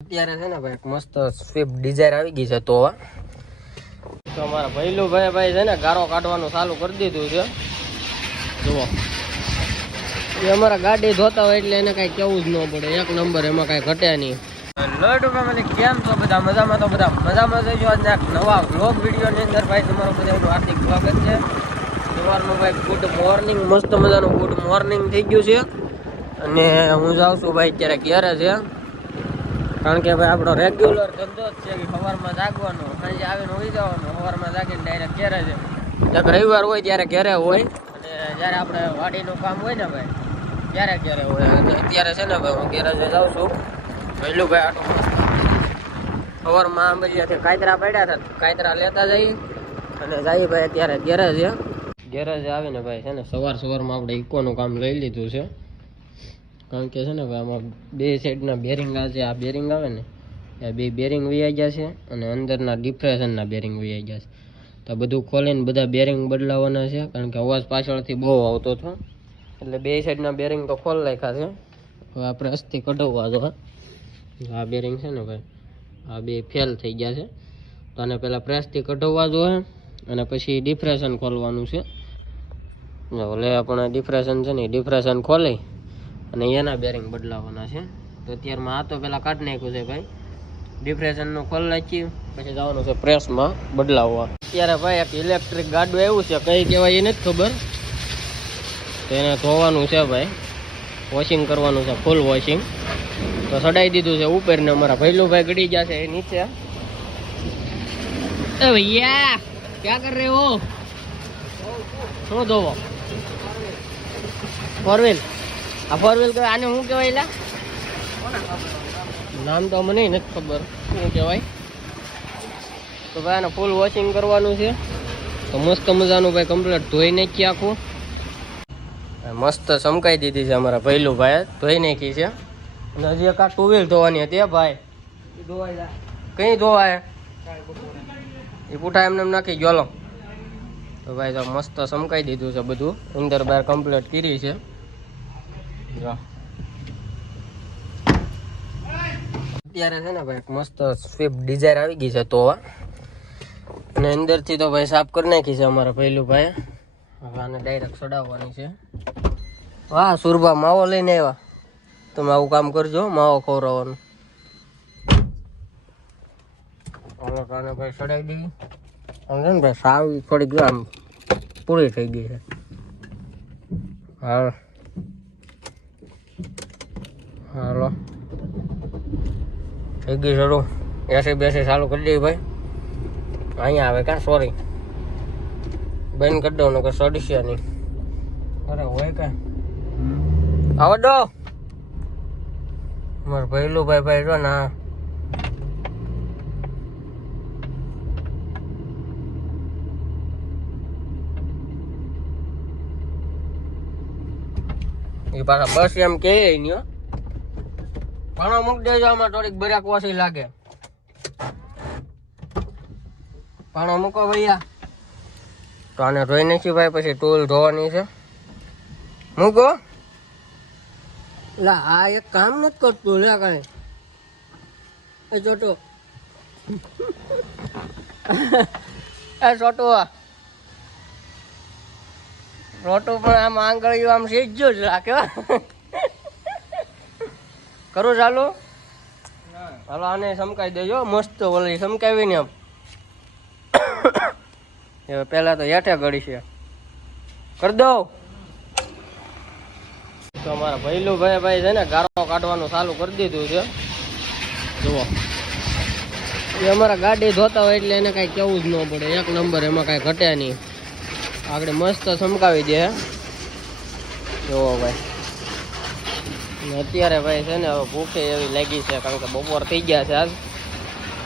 અત્યારે છે ને ભાઈ મસ્ત સ્વિફ્ટ ડિઝાયર આવી ગઈ છે. તો અમારા ભાઈ છે ને ગારો કાઢવાનું ચાલુ કરી દીધું છે. જુઓ એ અમારા ગાડી ધોતા હોય એટલે એને કઈ કેવું જ ન પડે. એક નંબર, એમાં કઈ ઘટે નહીં. લોટુ ફેમિલી કેમ છો બધા? મજામાં? તો બધા મજામાં જ છો. આજના નવા વ્લોગ વિડીયો ની અંદર ભાઈ તમારું બધાનું હાર્દિક સ્વાગત છે. સવારનું ભાઈ ગુડ મોર્નિંગ, મસ્ત મજાનું ગુડ મોર્નિંગ થઈ ગયું છે. અને હું જાઉં છું ભાઈ અત્યારે ઘેરે છે, કારણ કે ભાઈ આપણો રેગ્યુલર ધંધો જ છે કે સવારમાં જાગવાનું, સાંજે આવીને હોઈ જવાનું, સવારમાં જાગીને ડાયરેક્ટ ઘેરે છે. એક રવિવાર હોય ત્યારે ઘેરે હોય, અને જ્યારે આપણે વાડીનું કામ હોય ને ભાઈ ત્યારે ઘેરે હોય. અને અત્યારે છે ને ભાઈ હું ઘેરે જાઉં છું. પહેલું ભાઈ આટો સવારમાં આંબલિયાથી કાયતરા પડ્યા હતા, કાયતરા લેતા જઈએ અને જઈએ ભાઈ અત્યારે ઘેરે છે. ઘેરે જ આવીને ભાઈ છે ને સવારમાં આપણે ઇકોનું કામ લઈ લીધું છે, કારણ કે છે ને ભાઈ આમાં બે સાઈડના બેરિંગ છે. આ બેરિંગ આવે ને એ બે બેરિંગ વૈયા ગયા છે, અને અંદરના ડિપ્રેશનના બેરિંગ વૈયા ગયા છે. તો બધું ખોલીને બધા બેરિંગ બદલાવાના છે, કારણ કે અવાજ પાછળથી બહુ આવતો હતો. એટલે બે સાઈડના બેરિંગ તો ખોલ નાખ્યા છે. હવે આપણે અસ્થિ કઢાવવા દો. આ બેરિંગ છે ને ભાઈ આ બે ફેલ થઈ ગયા છે, તો આને પહેલાં પ્રેસથી કઢાવવા જોઈએ અને પછી ડિપ્રેશન ખોલવાનું છે. એટલે આપણે ડિપ્રેશન છે ને ડિપ્રેશન ખોલી અને એના બેરિંગ બદલાવાના છે. તો અત્યારમાં આ તો પેલા કાઢી નાખ્યું છે ભાઈ, ડિપ્રેશનનું ખોલ નાખ્યું, પછી જવાનું છે પ્રેસમાં બદલાવવા. અત્યારે ભાઈ એક ઇલેક્ટ્રિક ગાડું આવ્યું છે, કઈ કહેવાય એ નથી ખબર. તો એને ધોવાનું છે ભાઈ, વોશિંગ કરવાનું છે, ફૂલ વોશિંગ. તો સડાઈ દીધું છે ઉપર ને અમારા ભૈલું ભાઈ ગડી ગયા છે એ નીચે. એ ભૈયા ક્યાં કર રહે હો? શું ધોવો? Four wheel? આ ફોર વ્હીલ કહેવાય? આને શું કહેવાય? લા નામ તો મને નથી ખબર શું કહેવાય. તો ભાઈ આને ફૂલ વોશિંગ કરવાનું છે. તો મસ્ત મજાનું ભાઈ કમ્પ્લીટ ધોઈ નાખી આખું. મસ્ત સમકાઈ દીધી છે અમારા ભૈલું ભાઈ, ધોઈ નાખી છે. અને હજી એક આ ટુ વ્હીલ ધોવાની હતી ભાઈ. કઈ ધોવાય? એ પૂઠા એમને નાખી ગયો. તો ભાઈ તો મસ્ત સમકાઈ દીધું છે બધું, અંદર બહાર કમ્પ્લીટ કરી છે. અત્યારે છે ને ભાઈ મસ્ત સ્વિફ્ટ ડિઝાયર આવી ગઈ છે. તો અને અંદરથી તો ભાઈ સાફ કરી નાખી છે અમારા પહેલું ભાઈ. હવે આને ડાયરેક્ટ ચડાવવાની છે. વાહ સુરભા, માવો લઈને આવ્યા. તમે આવું કામ કરજો, માવો ખવડાવવાનું. આને ભાઈ ચડાવી દઈએ. આમ છે ને ભાઈ સાવ થોડીક આમ પૂરી થઈ ગઈ છે. હા હાલો થઈ ગઈ શરૂ. એસી બેસી ચાલુ કરી દઈએ ભાઈ. અહીંયા આવે ક્યાં? સોરી બંધ કરી દઉં કે સડીશે નહીં. અરે હોય કાંઈ આવો દો મારે પહેલું ભાઈ જો ના. એ પાછા બસ એમ કે નહીં. પાણો મૂકી દેજો, આમાં થોડીક બ્રેક ઓછી લાગે. પાણો મૂકો ભૈયા. તો આને ધોઈ નાખી ભાઈ, પછી ટૂલ ધોવાની છે. મૂકો. લા આ એક કામ નથી કરતું લે કઈ. એ ચોટો એ ચોટો રોટું પણ આમ આંગળીઓ આમ સીજ્યો જ રાખે. કરું ચાલુ? હાલો આને સમકાઈ દેજો મસ્ત. ઓલી સમકાવી ને આમ પેલા તો હેઠે ગળી છે. કરી દઉં. તો અમારા ભૈલું ભાઈ છે ને ગારો કાઢવાનું ચાલુ કરી દીધું છે. જુઓ એ અમારા ગાડી ધોતા હોય એટલે એને કઈ કેવું જ ન પડે. એક નંબર, એમાં કઈ ઘટે નહીં. આગળ મસ્ત સમકાવી દે. જુઓ ભાઈ. અત્યારે ભાઈ છે ને હવે ભૂખે એવી લાગી છે, કારણ કે બપોર થઈ ગયા છે આજ.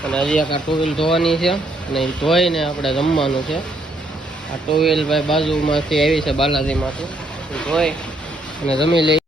અને હજી એક આ ટુ વ્હીલ ધોવાની છે, અને એ ધોઈને આપણે જમવાનું છે. આ ટુ વ્હીલ ભાઈ બાજુમાંથી આવી છે, બાલાજીમાંથી. ધોઈ અને જમી લઈ.